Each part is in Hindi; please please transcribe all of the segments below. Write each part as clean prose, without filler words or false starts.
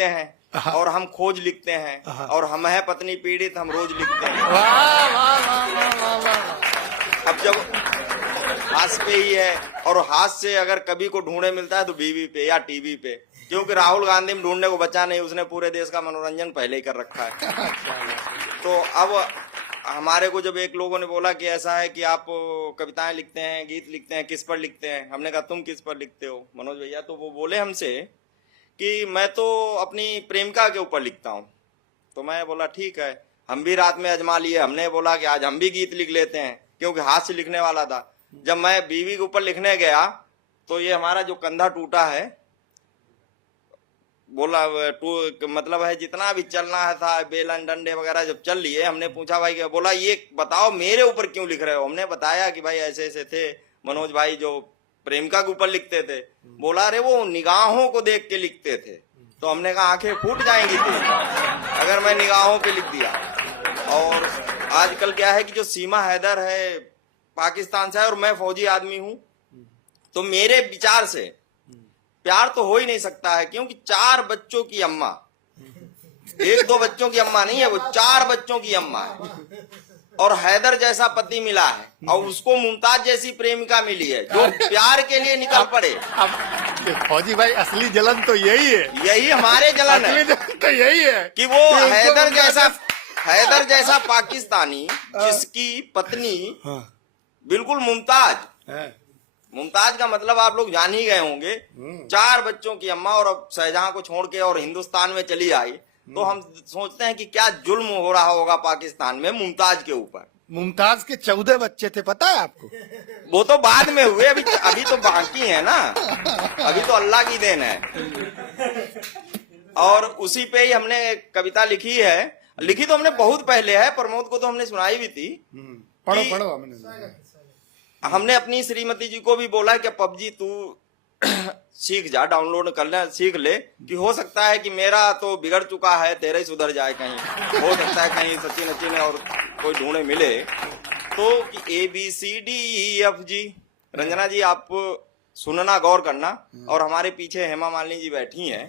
लिखते हैं और हम खोज लिखते हैं और हम है पत्नी पीड़ित हम रोज लिखते हैं। वाह वाह वाह वाह वाह वाह। अब जब हाथ पे ही है और हाथ से अगर कभी को ढूंढे मिलता है तो बीवी पे या टीवी पे, क्योंकि राहुल गांधी में ढूंढने को बचा नहीं, उसने पूरे देश का मनोरंजन पहले ही कर रखा है। तो अब हमारे को जब एक लोगों ने बोला कि ऐसा है कि आप कविताएं लिखते हैं, गीत लिखते हैं, किस पर लिखते हैं, हमने कहा तुम किस पर लिखते हो मनोज भैया, तो वो बोले हमसे कि मैं तो अपनी प्रेमिका के ऊपर लिखता हूँ। तो मैं बोला ठीक है, हम भी रात में अजमा लिए, हमने बोला कि आज हम भी गीत लिख लेते हैं, क्योंकि हाथ से लिखने वाला था। जब मैं बीवी के ऊपर लिखने गया तो ये हमारा जो कंधा टूटा है, बोला मतलब है जितना भी चलना है था, बेलन डंडे वगैरह जब चल लिए, हमने पूछा भाई क्या, बोला ये बताओ मेरे ऊपर क्यों लिख रहे हो। हमने बताया कि भाई ऐसे ऐसे थे मनोज भाई जो प्रेमिका के ऊपर लिखते थे। बोला अरे वो निगाहों को देख के लिखते थे। तो हमने कहा आंखें फूट जाएंगी थी अगर मैं निगाहों पे लिख दिया। और आजकल क्या है कि जो सीमा हैदर है पाकिस्तान से है और मैं फौजी आदमी हूं, तो मेरे विचार से प्यार तो हो ही नहीं सकता है, क्योंकि 4 बच्चों की अम्मा, 1-2 बच्चों की अम्मा नहीं है, वो 4 बच्चों की अम्मा है और हैदर जैसा पति मिला है और उसको मुमताज जैसी प्रेमिका मिली है जो प्यार के लिए निकल पड़े। अब फौजी भाई असली जलन तो यही है, यही हमारे जलन है तो यही है कि वो हैदर जैसा पाकिस्तानी जिसकी पत्नी बिल्कुल मुमताज का मतलब आप लोग जान ही गए होंगे, 4 बच्चों की अम्मा और अब शाहजहां को छोड़ के और हिंदुस्तान में चली आई। तो हम सोचते हैं कि क्या जुल्म हो रहा होगा पाकिस्तान में मुमताज के ऊपर। मुमताज के 14 बच्चे थे, पता है आपको? वो तो बाद में हुए, अभी तो बाकी है ना, अभी तो अल्लाह की देन है। और उसी पे ही हमने कविता लिखी है, लिखी तो हमने बहुत पहले है, प्रमोद को तो हमने सुनाई भी थी। पढ़ो हमने अपनी श्रीमती जी को भी बोला कि पबजी तू सीख जा, डाउनलोड कर ले, सीख ले, कि हो सकता है कि मेरा तो बिगड़ चुका है, तेरा ही सुधर जाए, कहीं हो सकता है कहीं सचिन अचिन और कोई ढूंढे मिले। तो ABCDEFG, रंजना जी आप सुनना, गौर करना, और हमारे पीछे हेमा मालिनी जी बैठी हैं,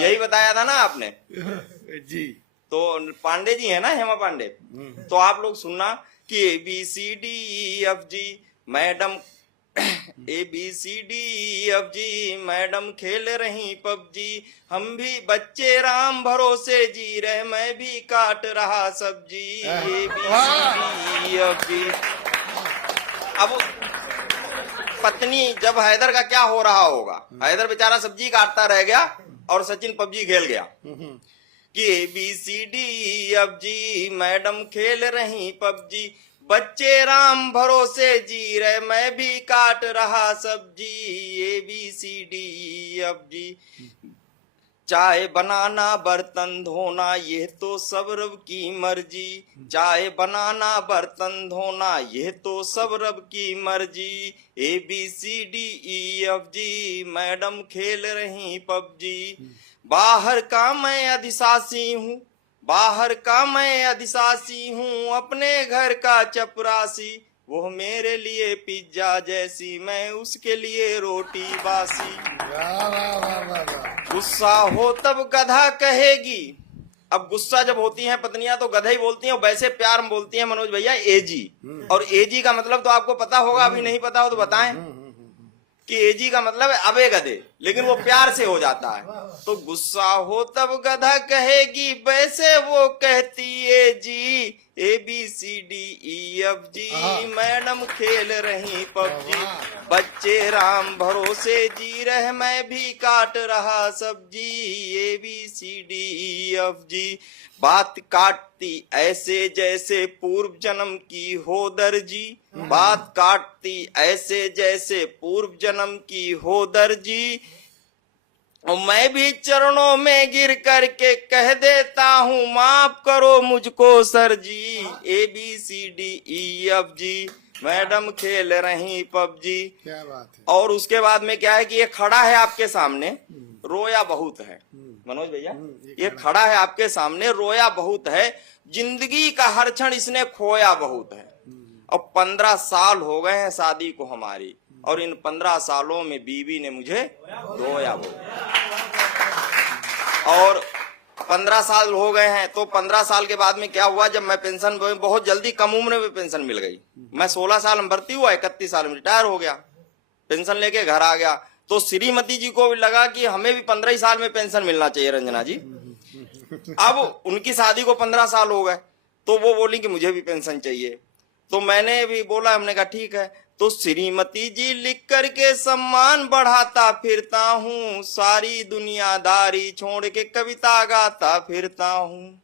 यही बताया था ना आपने जी। तो पांडे जी है ना, हेमा पांडे, तो आप लोग सुनना कि ABCDEFG मैडम ABCDEFG मैडम खेल रही पबजी, हम भी बच्चे राम भरोसे जी रहे, मैं भी काट रहा सब्जी। ABCDEFG। अब पत्नी जब हैदर का क्या हो रहा होगा, हैदर बेचारा सब्जी काटता रह गया और सचिन पबजी खेल गया कि ABCDEFG मैडम खेल रही पबजी, बच्चे राम भरोसे जी रहे, मैं भी काट रहा सब्जी। ABCDEFG चाय बनाना बर्तन धोना ये तो सब रब की मर्जी, चाय बनाना बर्तन धोना ये तो सब रब की मर्जी। ABCDEFG मैडम खेल रही पबजी, बाहर का मैं अधिशासी हूँ, बाहर का मैं अधिशासी हूँ, अपने घर का चपरासी, वो मेरे लिए पिज्जा जैसी, मैं उसके लिए रोटी बासी। गुस्सा हो तब गधा कहेगी, अब गुस्सा जब होती हैं पत्नियां तो गधा ही बोलती हैं, वैसे प्यार में बोलती हैं मनोज भैया AG, और AG का मतलब तो आपको पता होगा, अभी नहीं पता हो तो बताएं कि AG का मतलब है अबे गधे, लेकिन वो प्यार से हो जाता है। तो गुस्सा हो तब गधा कहेगी, वैसे वो कहती AG। ABCDEFG मैडम खेल रही पबजी, बच्चे राम भरोसे जी रहे, मैं भी काट रहा सब्जी। ABCDEFG बात काटती ऐसे जैसे पूर्व जन्म की हो दर्जी, बात काटती ऐसे जैसे पूर्व जन्म की हो दर्जी, और मैं भी चरणों में गिर करके कह देता हूँ माफ करो मुझको सर जी। ABCDEFG मैडम खेल रही पबजी। क्या बात है। और उसके बाद में क्या है कि ये खड़ा है आपके सामने, रोया बहुत है मनोज भैया, ये खड़ा है आपके सामने, रोया बहुत है, जिंदगी का हर क्षण इसने खोया बहुत है। और 15 साल हो गए हैं शादी को हमारी, और इन 15 सालों में बीवी ने मुझे रोया बहुत। और 15 साल हो गए हैं, तो 15 साल के बाद में क्या हुआ, जब मैं पेंशन, बहुत जल्दी कम उम्र में पेंशन मिल गई। मैं 16 साल में भर्ती हुआ, 31 साल में रिटायर हो गया, पेंशन लेके घर आ गया। तो श्रीमती जी को भी लगा कि हमें भी 15 ही साल में पेंशन मिलना चाहिए रंजना जी। अब उनकी शादी को 15 साल हो गए, तो वो बोली कि मुझे भी पेंशन चाहिए। तो मैंने भी बोला, हमने कहा ठीक है। तो श्रीमती जी लिख करके सम्मान बढ़ाता फिरता हूँ, सारी दुनियादारी छोड़ के कविता गाता फिरता हूँ।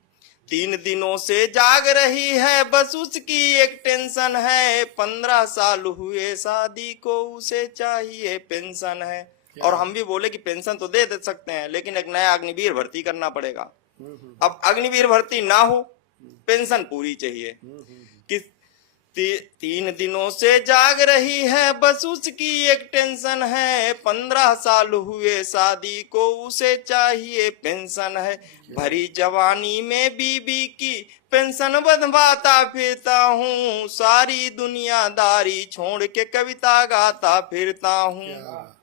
3 दिनों से जाग रही है, बस उसकी एक टेंशन है, 15 साल हुए शादी को, उसे चाहिए पेंशन है। और हम भी बोले कि पेंशन तो दे सकते हैं, लेकिन एक नया अग्निवीर भर्ती करना पड़ेगा। अब अग्निवीर भर्ती ना हो, पेंशन पूरी चाहिए। कि 3 दिनों से जाग रही है, बस उसकी एक टेंशन है, 15 साल हुए शादी को, उसे चाहिए पेंशन है। भरी जवानी में बीबी की पेंशन बंधवाता फिरता हूँ, सारी दुनियादारी छोड़ के कविता गाता फिरता हूँ।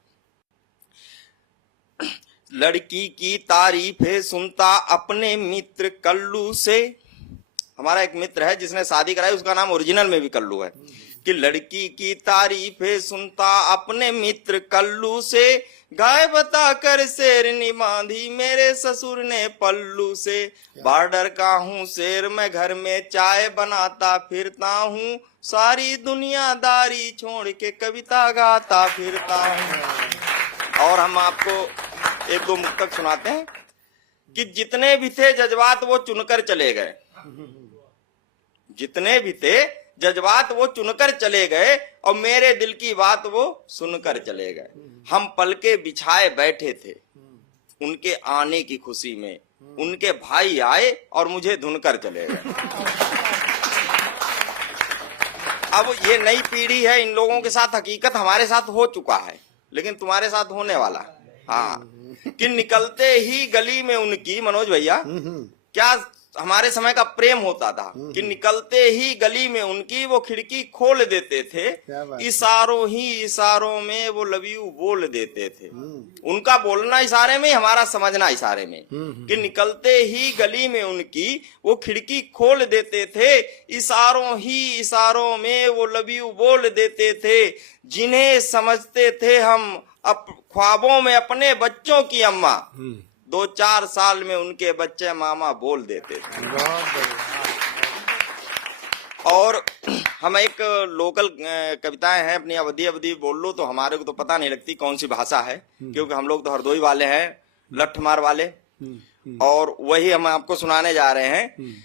लड़की की तारीफें सुनता अपने मित्र कल्लू से। हमारा एक मित्र है जिसने शादी कराई, उसका नाम ओरिजिनल में भी कल्लू है। कि लड़की की तारीफें सुनता अपने मित्र कल्लू से, गाय बता कर शेरनी बांधी मेरे ससुर ने पल्लू से। बॉर्डर का हूँ शेर मैं, घर में चाय बनाता फिरता हूँ, सारी दुनियादारी छोड़ के कविता गाता फिरता हूँ। और हम आपको 1-2 मुक्तक सुनाते हैं कि जितने भी थे जज्बात वो चुनकर चले गए, जितने भी थे जज्बात वो चुनकर चले गए, और मेरे दिल की बात वो सुनकर चले गए। हम पलके बिछाए बैठे थे उनके आने की खुशी में, उनके भाई आए और मुझे धुनकर चले गए। अब ये नई पीढ़ी है, इन लोगों के साथ हकीकत हमारे साथ हो चुका है, लेकिन तुम्हारे साथ होने वाला। हाँ, कि निकलते ही गली में उनकी, मनोज भैया, क्या हमारे समय का प्रेम होता था कि निकलते ही गली में उनकी वो खिड़की खोल देते थे, इशारों ही इशारों में वो लव यू बोल देते थे। उनका बोलना इशारे में, हमारा समझना इशारे में। कि निकलते ही गली में उनकी वो खिड़की खोल देते थे, इशारों ही इशारों में वो लव यू बोल देते थे। जिन्हें समझते थे हम ख्वाबों में अपने बच्चों की अम्मा, 2-4 साल में उनके बच्चे मामा बोल देते थे। और हम एक लोकल कविताएं हैं अपनी, अवधि बोल लो तो हमारे को तो पता नहीं लगती कौन सी भाषा है, क्योंकि हम लोग तो हरदोई वाले हैं, लठमार वाले। और वही हम आपको सुनाने जा रहे हैं।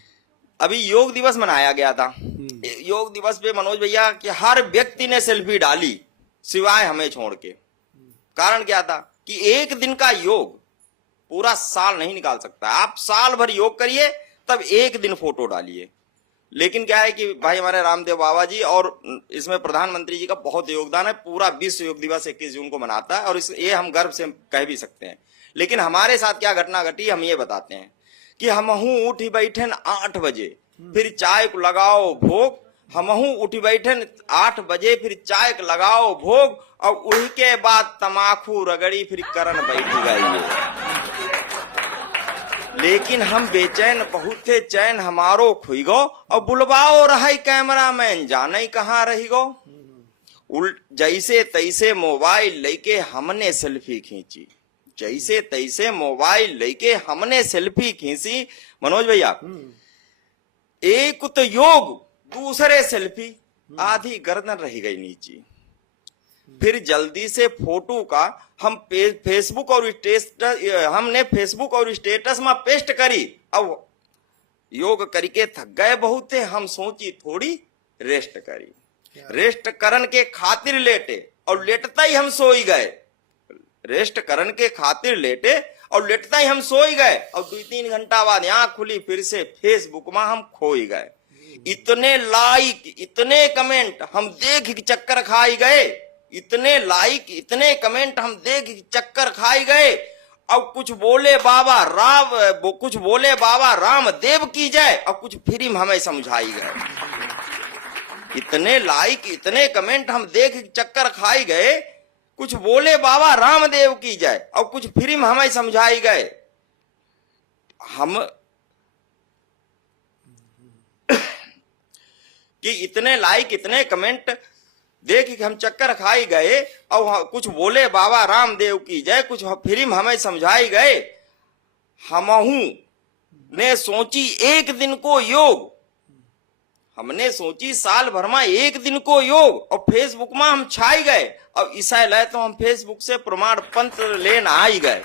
अभी योग दिवस मनाया गया था। योग दिवस पे मनोज भैया कि हर व्यक्ति ने सेल्फी डाली सिवाय हमें छोड़ के। कारण क्या था कि एक दिन का योग पूरा साल नहीं निकाल सकता। आप साल भर योग करिए, तब एक दिन फोटो डालिए। लेकिन क्या है कि भाई हमारे रामदेव बाबा जी और इसमें प्रधानमंत्री जी का बहुत योगदान है। पूरा विश्व योग दिवस 21 जून को मनाता है, और ये हम गर्व से कह भी सकते हैं। लेकिन हमारे साथ क्या घटना घटी हम ये बताते हैं कि हमहू उठी बैठे 8 बजे, फिर चाय को लगाओ भोग। हमहू उठी बैठे 8 बजे, फिर चाय को लगाओ भोग, और उही के बाद तमाकू रगड़ी, फिर करन बैठ गई। लेकिन हम बेचैन बहुत थे, चैन हमारो खुई गो, और बुलवाओ रहा कैमरामैन जाने कहाँ रही गो। जैसे तैसे मोबाइल लेके हमने सेल्फी खींची, जैसे तैसे मोबाइल लेके हमने सेल्फी खींची। मनोज भैया, एक तो योग, दूसरे सेल्फी, आधी गर्दन रह गई नीचे। फिर जल्दी से फोटो का हम फेसबुक और हमने फेसबुक और स्टेटस में पेस्ट करी। अब योग करके थक गए बहुत थे, हम सोची थोड़ी रेस्ट करी। रेस्ट करन के खातिर लेटे, और लेटता ही हम सोई गए। रेस्ट करन के खातिर लेटे, और लेटता ही हम सोई गए। और 2-3 घंटा बाद आंख खुली, फिर से फेसबुक में हम खोई गए। इतने लाइक, इतने कमेंट हम देख के चक्कर खाई गए। इतने लाइक, इतने कमेंट हम देख के चक्कर खाई गए। अब कुछ बोले बाबा रामदेव की जय, और कुछ फिल्म हमें समझाई गए। इतने लाइक, इतने कमेंट हम देख के चक्कर खाई गए। कुछ बोले बाबा रामदेव की जय, और कुछ फिल्म हमें समझाई गए। हम कि इतने लाइक इतने कमेंट देख के हम चक्कर खाई गए और कुछ बोले बाबा रामदेव की जय, कुछ फिल्म हमें समझाई गए। हमहू ने सोची एक दिन को योग, हमने सोची साल भर में एक दिन को योग, और फेसबुक में हम छाई गए। अब ईसा लाए तो हम फेसबुक से प्रमाण पत्र लेना आई गए।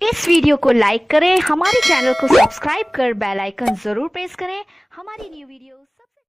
इस वीडियो को लाइक करें, हमारे चैनल को सब्सक्राइब कर बेल आइकन जरूर प्रेस करें हमारी न्यू वीडियोस